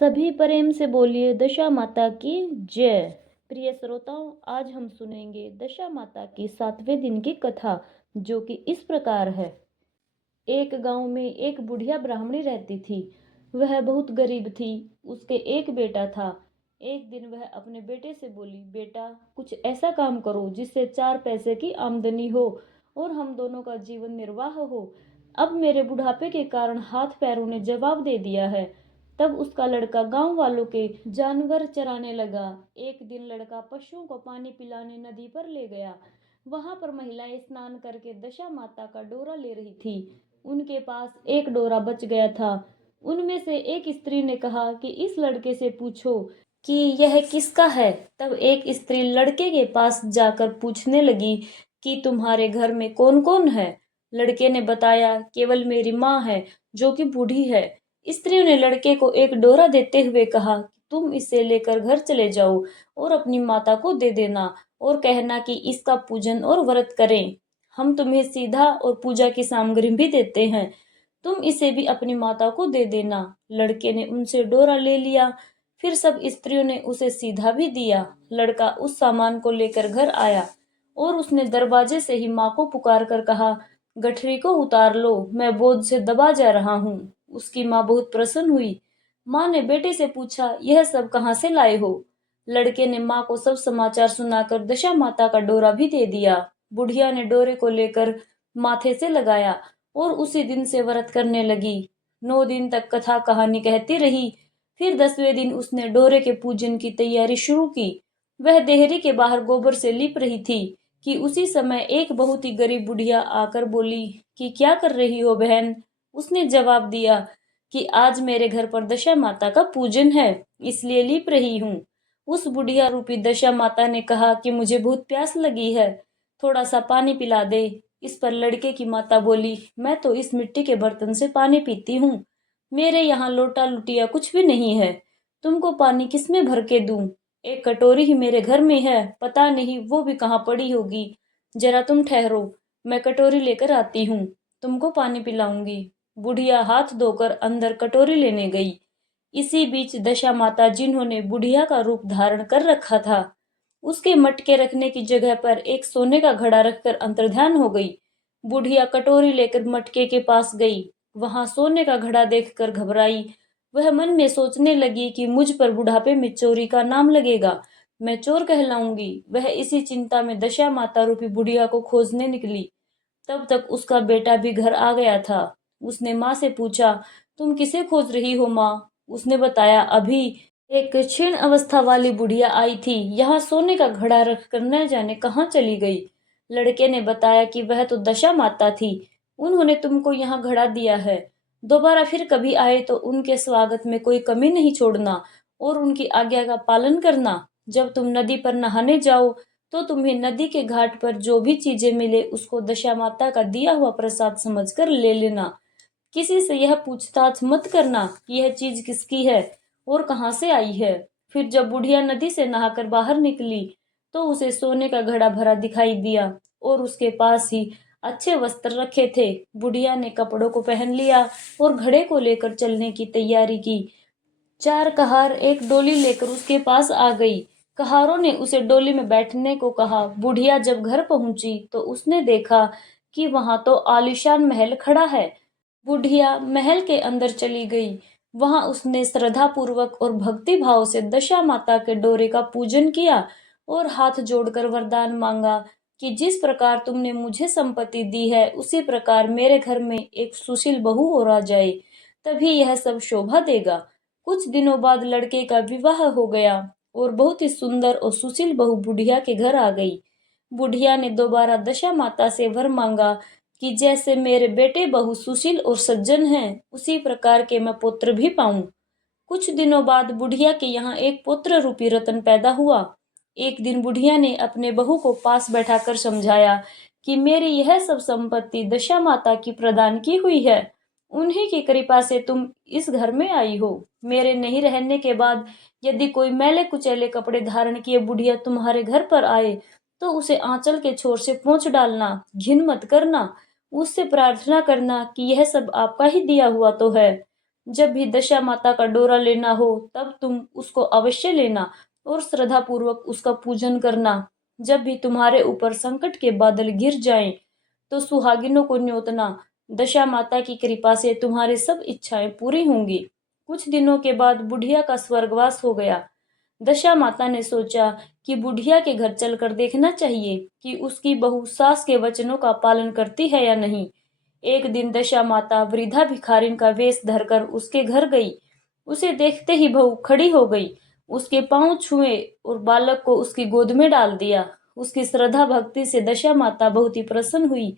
सभी प्रेम से बोलिए दशा माता की जय। प्रिय श्रोताओं, आज हम सुनेंगे दशा माता की 7वें दिन की कथा, जो कि इस प्रकार है। एक गांव में एक बुढ़िया ब्राह्मणी रहती थी। वह बहुत गरीब थी। उसके एक बेटा था। एक दिन वह अपने बेटे से बोली, बेटा, कुछ ऐसा काम करो जिससे 4 पैसे की आमदनी हो और हम दोनों का जीवन निर्वाह हो। अब मेरे बुढ़ापे के कारण हाथ पैरों ने जवाब दे दिया है। तब उसका लड़का गांव वालों के जानवर चराने लगा। एक दिन लड़का पशुओं को पानी पिलाने नदी पर ले गया। वहां पर महिलाएं स्नान करके दशा माता का डोरा ले रही थी। उनके पास एक डोरा बच गया था। उनमें से एक स्त्री ने कहा कि इस लड़के से पूछो कि यह किसका है। तब एक स्त्री लड़के के पास जाकर पूछने लगी कि तुम्हारे घर में कौन कौन है। लड़के ने बताया, केवल मेरी माँ है, जो कि बूढ़ी है। स्त्री ने लड़के को एक डोरा देते हुए कहा, तुम इसे लेकर घर चले जाओ और अपनी माता को दे देना और कहना कि इसका पूजन और व्रत करें। हम तुम्हें सीधा और पूजा की सामग्री भी देते हैं। तुम इसे भी अपनी माता को दे देना। लड़के ने उनसे डोरा ले लिया। फिर सब स्त्रियों ने उसे सीधा भी दिया। लड़का उस सामान को लेकर घर आया और उसने दरवाजे से ही माँ को पुकार कर कहा, गठरी को उतार लो, मैं बोझ से दबा जा रहा हूँ। उसकी माँ बहुत प्रसन्न हुई। माँ ने बेटे से पूछा, यह सब कहाँ से लाए हो। लड़के ने माँ को सब समाचार सुनाकर दशा माता का डोरा भी दे दिया। बुढ़िया ने डोरे को लेकर माथे से लगाया और उसी दिन से व्रत करने लगी। 9 दिन तक कथा कहानी कहती रही। फिर 10वें दिन उसने डोरे के पूजन की तैयारी शुरू की। वह देहरी के बाहर गोबर से लीप रही थी कि उसी समय एक बहुत ही गरीब बुढ़िया आकर बोली कि क्या कर रही हो बहन। उसने जवाब दिया कि आज मेरे घर पर दशा माता का पूजन है, इसलिए लीप रही हूँ। उस बुढ़िया रूपी दशा माता ने कहा कि मुझे बहुत प्यास लगी है, थोड़ा सा पानी पिला दे। इस पर लड़के की माता बोली, मैं तो इस मिट्टी के बर्तन से पानी पीती हूँ, मेरे यहाँ लोटा लुटिया कुछ भी नहीं है। तुमको पानी किसमें भर के दूं? एक कटोरी ही मेरे घर में है, पता नहीं वो भी कहाँ पड़ी होगी। जरा तुम ठहरो, मैं कटोरी लेकर आती हूँ, तुमको पानी पिलाऊंगी। बुढ़िया हाथ धोकर अंदर कटोरी लेने गई। इसी बीच दशा माता, जिन्होंने बुढ़िया का रूप धारण कर रखा था, उसके मटके रखने की जगह पर एक सोने का घड़ा रखकर अंतर्ध्यान हो गई। बुढ़िया कटोरी लेकर मटके के पास गई। वहां सोने का घड़ा देखकर घबराई। वह मन में सोचने लगी कि मुझ पर बुढ़ापे में चोरी का नाम लगेगा, मैं चोर कहलाऊंगी। वह इसी चिंता में दशा माता रूपी बुढ़िया को खोजने निकली। तब तक उसका बेटा भी घर आ गया था। उसने माँ से पूछा, तुम किसे खोज रही हो माँ? उसने बताया, अभी एक क्षीण अवस्था वाली बुढ़िया आई थी, यहाँ सोने का घड़ा रखकर न जाने कहाँ चली गई। लड़के ने बताया कि वह तो दशा माता थी, उन्होंने तुमको यहाँ घड़ा दिया है। दोबारा फिर कभी आए तो उनके स्वागत में कोई कमी नहीं छोड़ना और उनकी आज्ञा का पालन करना। जब तुम नदी पर नहाने जाओ तो तुम्हें नदी के घाट पर जो भी चीजें मिले उसको दशा माता का दिया हुआ प्रसाद समझकर ले लेना। किसी से यह पूछताछ मत करना कि यह चीज किसकी है और कहाँ से आई है। फिर जब बुढ़िया नदी से नहाकर बाहर निकली तो उसे सोने का घड़ा भरा दिखाई दिया और उसके पास ही अच्छे वस्त्र रखे थे। बुढ़िया ने कपड़ों को पहन लिया और घड़े को लेकर चलने की तैयारी की। 4 कहार एक डोली लेकर उसके पास आ गई। कहारों ने उसे डोली में बैठने को कहा। बुढ़िया जब घर पहुंची तो उसने देखा कि वहां तो आलीशान महल खड़ा है। बुढ़िया महल के अंदर चली गई। वहां उसने श्रद्धा पूर्वक और भक्ति भाव से दशा माता के डोरे का पूजन किया और हाथ जोड़कर वरदान मांगा कि जिस प्रकार तुमने मुझे संपत्ति दी है उसी प्रकार मेरे घर में एक सुशील बहू और आ जाए, तभी यह सब शोभा देगा। कुछ दिनों बाद लड़के का विवाह हो गया और बहुत ही सुंदर और सुशील बहू बुढ़िया के घर आ गई। बुढ़िया ने दोबारा दशा माता से वर मांगा कि जैसे मेरे बेटे बहू सुशील और सज्जन हैं, उसी प्रकार के मैं पुत्र भी पाऊं। कुछ दिनों बाद बुढ़िया के यहाँ एक पुत्र रूपी रतन पैदा हुआ। एक दिन बुढ़िया ने अपने बहू को पास बैठाकर समझाया कि मेरी यह सब संपत्ति दशा माता की प्रदान की हुई है, उन्हीं की कृपा से तुम इस घर में आई हो। मेरे नहीं रहने के बाद यदि कोई मैले कुचैले कपड़े धारण किए बुढ़िया तुम्हारे घर पर आए तो उसे आंचल के छोर से पोंछ डालना, घिन मत करना, उससे प्रार्थना करना कि यह सब आपका ही दिया हुआ तो है। जब भी दशा माता का डोरा लेना हो तब तुम उसको अवश्य लेना और श्रद्धा पूर्वक उसका पूजन करना। जब भी तुम्हारे ऊपर संकट के बादल गिर जाएं तो सुहागिनों को न्योतना। दशा माता की कृपा से तुम्हारी सब इच्छाएं पूरी होंगी। कुछ दिनों के बाद बुढ़िया का स्वर्गवास हो गया। दशा माता ने सोचा कि बुढ़िया के घर चलकर देखना चाहिए कि उसकी बहू सास के वचनों का पालन करती है या नहीं। एक दिन दशा माता वृद्धा भिखारिन का वेश धरकर उसके घर गई। उसे देखते ही बहू खड़ी हो गई, उसके पांव छुए और बालक को उसकी गोद में डाल दिया। उसकी श्रद्धा भक्ति से दशा माता बहुत ही प्रसन्न हुई।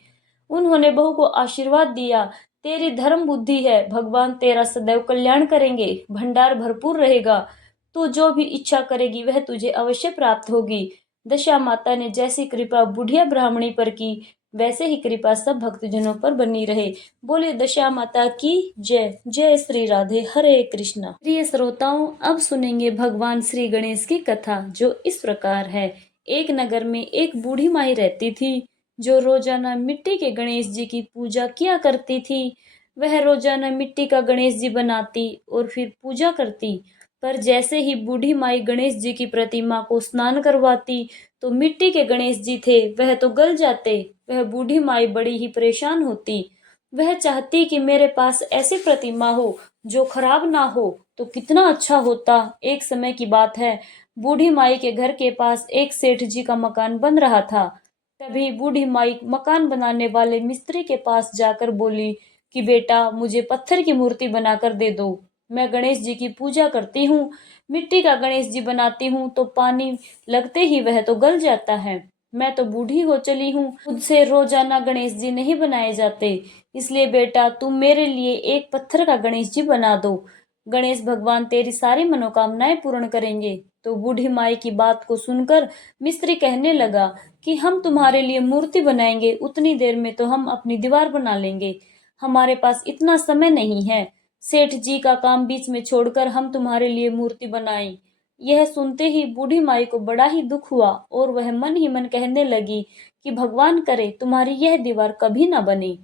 उन्होंने बहू को आशीर्वाद दिया, तेरी धर्म बुद्धि है, भगवान तेरा सदैव कल्याण करेंगे, भंडार भरपूर रहेगा, तू जो भी इच्छा करेगी वह तुझे अवश्य प्राप्त होगी। दशा माता ने जैसी कृपा बुढ़िया ब्राह्मणी पर की वैसे ही कृपा सब भक्तजनों पर बनी रहे। बोले दशा माता की जय। जय श्री राधे। हरे कृष्णा। प्रिय श्रोताओं, अब सुनेंगे भगवान श्री गणेश की कथा जो इस प्रकार है। एक नगर में एक बूढ़ी माई रहती थी जो रोजाना मिट्टी के गणेश जी की पूजा किया करती थी। वह रोजाना मिट्टी का गणेश जी बनाती और फिर पूजा करती। पर जैसे ही बूढ़ी माई गणेश जी की प्रतिमा को स्नान करवाती तो मिट्टी के गणेश जी थे वह तो गल जाते। वह बूढ़ी माई बड़ी ही परेशान होती। वह चाहती कि मेरे पास ऐसी प्रतिमा हो जो खराब ना हो तो कितना अच्छा होता। एक समय की बात है, बूढ़ी माई के घर के पास एक सेठ जी का मकान बन रहा था। तभी बूढ़ी माई मकान बनाने वाले मिस्त्री के पास जाकर बोली कि बेटा, मुझे पत्थर की मूर्ति बनाकर दे दो। मैं गणेश जी की पूजा करती हूँ, मिट्टी का गणेश जी बनाती हूँ तो पानी लगते ही वह तो गल जाता है। मैं तो बूढ़ी हो चली हूँ, मुझसे रोजाना गणेश जी नहीं बनाए जाते, इसलिए बेटा तुम मेरे लिए एक पत्थर का गणेश जी बना दो। गणेश भगवान तेरी सारी मनोकामनाएं पूर्ण करेंगे। तो बूढ़ी माई की बात को सुनकर मिस्त्री कहने लगा कि हम तुम्हारे लिए मूर्ति बनाएंगे, उतनी देर में तो हम अपनी दीवार बना लेंगे, हमारे पास इतना समय नहीं है। सेठ जी का काम बीच में छोड़कर हम तुम्हारे लिए मूर्ति बनाएं। यह सुनते ही बूढ़ी माई को बड़ा ही दुख हुआ और वह मन ही मन कहने लगी कि भगवान करे तुम्हारी यह दीवार कभी ना बने।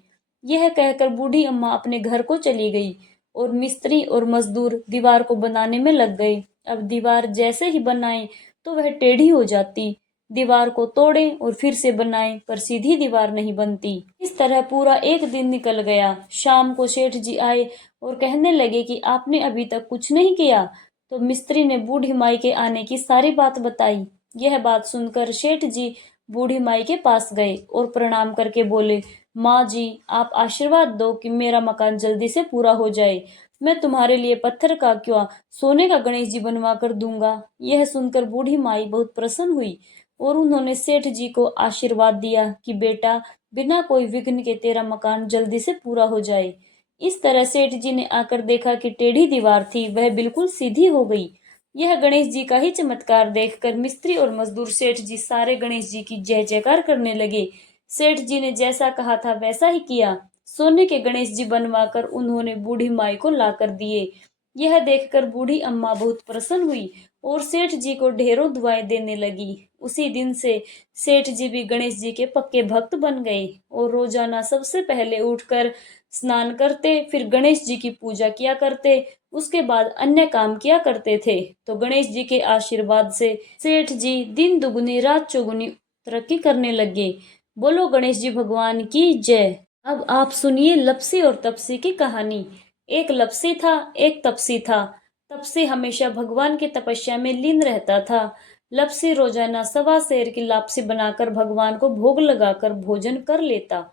यह कहकर बूढ़ी अम्मा अपने घर को चली गई और मिस्त्री और मजदूर दीवार को बनाने में लग गए। अब दीवार जैसे ही बनाए तो वह टेढ़ी हो जाती। दीवार को तोड़े और फिर से बनाए पर सीधी दीवार नहीं बनती। इस तरह पूरा एक दिन निकल गया। शाम को सेठ जी आए और कहने लगे कि आपने अभी तक कुछ नहीं किया। तो मिस्त्री ने बूढ़ी माई के आने की सारी बात बताई। यह बात सुनकर सेठ जी बूढ़ी माई के पास गए और प्रणाम करके बोले, माँ जी, आप आशीर्वाद दो कि मेरा मकान जल्दी से पूरा हो जाए। मैं तुम्हारे लिए पत्थर का क्यों, सोने का गणेश जी बनवा कर दूंगा। यह सुनकर बूढ़ी माई बहुत प्रसन्न हुई और उन्होंने सेठ जी को आशीर्वाद दिया कि बेटा, बिना कोई विघ्न के तेरा मकान जल्दी से पूरा हो जाए। इस तरह सेठ जी ने आकर देखा कि टेढ़ी दीवार थी वह बिल्कुल सीधी हो गई। यह गणेश जी का ही चमत्कार देखकर मिस्त्री और मजदूर सेठ जी सारे गणेश जी की जय जयकार करने लगे। सेठ जी ने जैसा कहा था वैसा ही किया। सोने के गणेश जी बनवाकर उन्होंने बूढ़ी माई को लाकर दिए। यह देखकर बूढ़ी अम्मा बहुत प्रसन्न हुई और सेठ जी को ढेरों दुआएं देने लगी। उसी दिन से सेठ जी भी गणेश जी के पक्के भक्त बन गए और रोजाना सबसे पहले उठकर स्नान करते, फिर गणेश जी की पूजा किया करते, उसके बाद अन्य काम किया करते थे। तो गणेश जी के आशीर्वाद से सेठ जी दिन दुगुनी रात चौगुनी तरक्की करने लगे। बोलो गणेश जी भगवान की जय। अब आप सुनिए लपसी और तपसी की कहानी। एक लपसी था, एक तपसी था। तपसी हमेशा भगवान की तपस्या में लीन रहता था। लपसी रोजाना सवा सेर की लापसी बनाकर भगवान को भोग लगाकर भोजन कर लेता।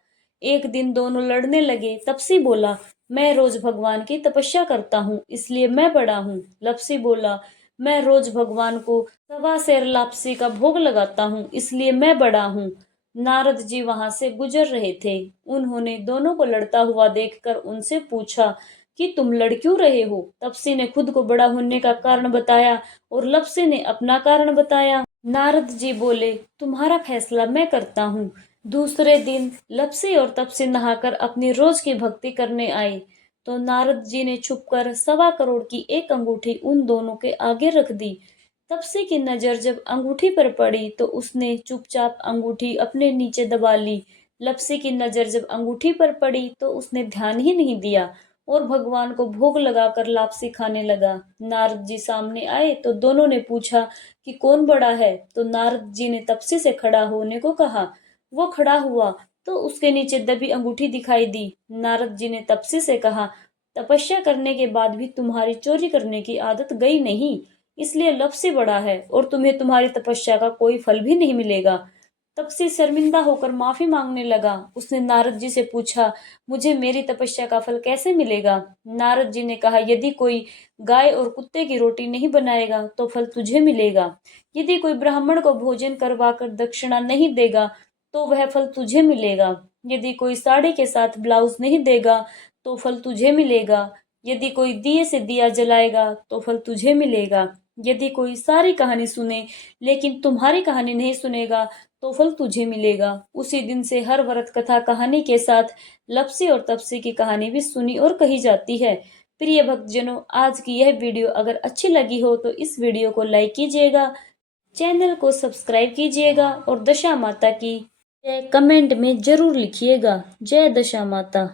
एक दिन दोनों लड़ने लगे। तपसी बोला, मैं रोज भगवान की तपस्या करता हूँ इसलिए मैं बड़ा हूँ। लपसी बोला, मैं रोज भगवान को सवा सेर लापसी का भोग लगाता हूँ इसलिए मैं बड़ा हूँ। नारद जी वहां से गुजर रहे थे। उन्होंने दोनों को लड़ता हुआ देखकर उनसे पूछा कि तुम लड़ क्यों रहे हो। तपसी ने खुद को बड़ा होने का कारण बताया और लपसी ने अपना कारण बताया। नारद जी बोले, तुम्हारा फैसला मैं करता हूँ। दूसरे दिन लपसी और तपसी नहाकर अपनी रोज की भक्ति करने आए तो नारद जी ने छुपकर 1.25 करोड़ की एक अंगूठी उन दोनों के आगे रख दी। तपसी की नजर जब अंगूठी पर पड़ी तो उसने चुपचाप अंगूठी अपने नीचे दबा ली। लपसी की नजर जब अंगूठी पर पड़ी तो उसने ध्यान ही नहीं दिया और भगवान को भोग लगाकर लापसी खाने लगा। नारद जी सामने आए तो दोनों ने पूछा कि कौन बड़ा है, तो नारद जी ने तपसी से खड़ा होने को कहा। वो खड़ा हुआ तो उसके नीचे दबी अंगूठी दिखाई दी। नारद जी ने तपसी से कहा, तपस्या करने के बाद भी तुम्हारी चोरी करने की आदत गई नहीं, इसलिए लपसी बड़ा है और तुम्हें तुम्हारी तपस्या का कोई फल भी नहीं मिलेगा। तपसी शर्मिंदा होकर माफी मांगने लगा। उसने नारद जी से पूछा, मुझे मेरी तपस्या का फल कैसे मिलेगा? नारद जी ने कहा, यदि कोई गाय और कुत्ते की रोटी नहीं बनाएगा तो फल तुझे मिलेगा। यदि कोई ब्राह्मण को भोजन करवाकर दक्षिणा नहीं देगा तो वह फल तुझे मिलेगा। यदि कोई साड़ी के साथ ब्लाउज नहीं देगा तो फल तुझे मिलेगा। यदि कोई दिए से दिया जलाएगा तो फल तुझे मिलेगा। यदि कोई सारी कहानी सुने लेकिन तुम्हारी कहानी नहीं सुनेगा तो फल तुझे मिलेगा। उसी दिन से हर व्रत कथा कहानी के साथ लपसी और तपसी की कहानी भी सुनी और कही जाती है। प्रिय भक्तजनों, आज की यह वीडियो अगर अच्छी लगी हो तो इस वीडियो को लाइक कीजिएगा, चैनल को सब्सक्राइब कीजिएगा और दशा माता की जय कमेंट में जरूर लिखिएगा। जय दशा माता।